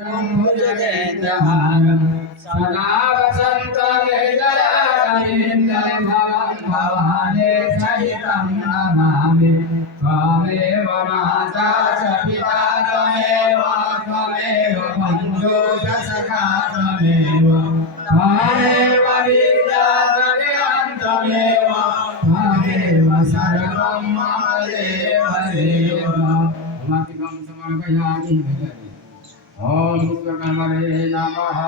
भुजगेन्द्रहारं सदा वसन्तवेदराजेन्द्रं भवानी सहितं नमामि। त्वमेव माता च पिता त्वमेव बन्धुः च सखा त्वमेव विद्या त्वमेव सर्वं मम देव मतिकं समर्पयामि। ओम विश्वकर्मणे नमः।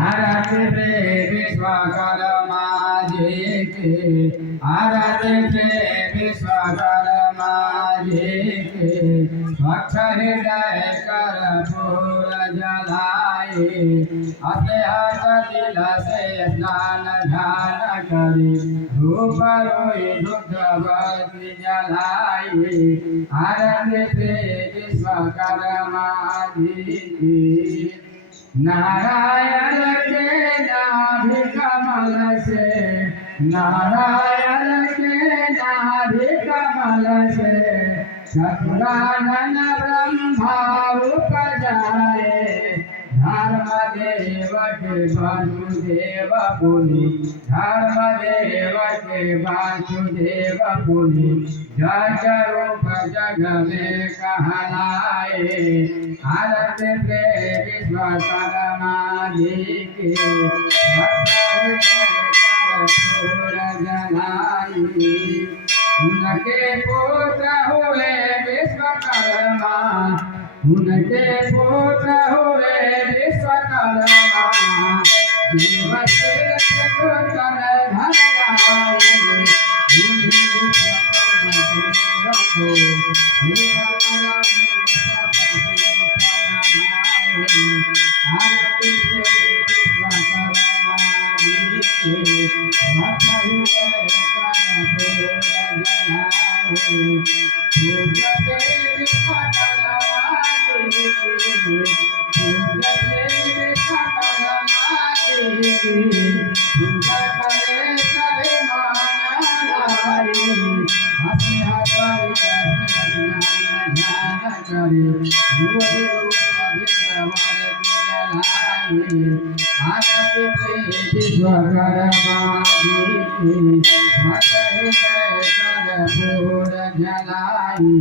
आराध्य विश्वकर्मा जी के, आराध्य विश्वकर्मा जी के, स्वच्छ हृदय कर्पूर जलाए, अभ्यास दिल से स्नान ध्यान करी, धूप रोई दुग्ध बत्ती जलाई। आराध्य विश्वकर्मा जी की, नारायण के नाभि कमल से, नारायण के नाभि कमल से, चतुरानन ब्रह्मा उपजाए। धर्मदेव के वासुदेव पुनि, धर्मदेव के वासुदेव पुनि, जग रूप जग में कहलाए। आराध्य विश्वकर्मा जी के, कर्पूर जलाई। उनके पुत्र हुए विश्वकर्मा, उनके पुत्र हुए विश्वकर्मा, जीवश्रेष्ठ पुत्र धन आए। कर्पूर जलाई।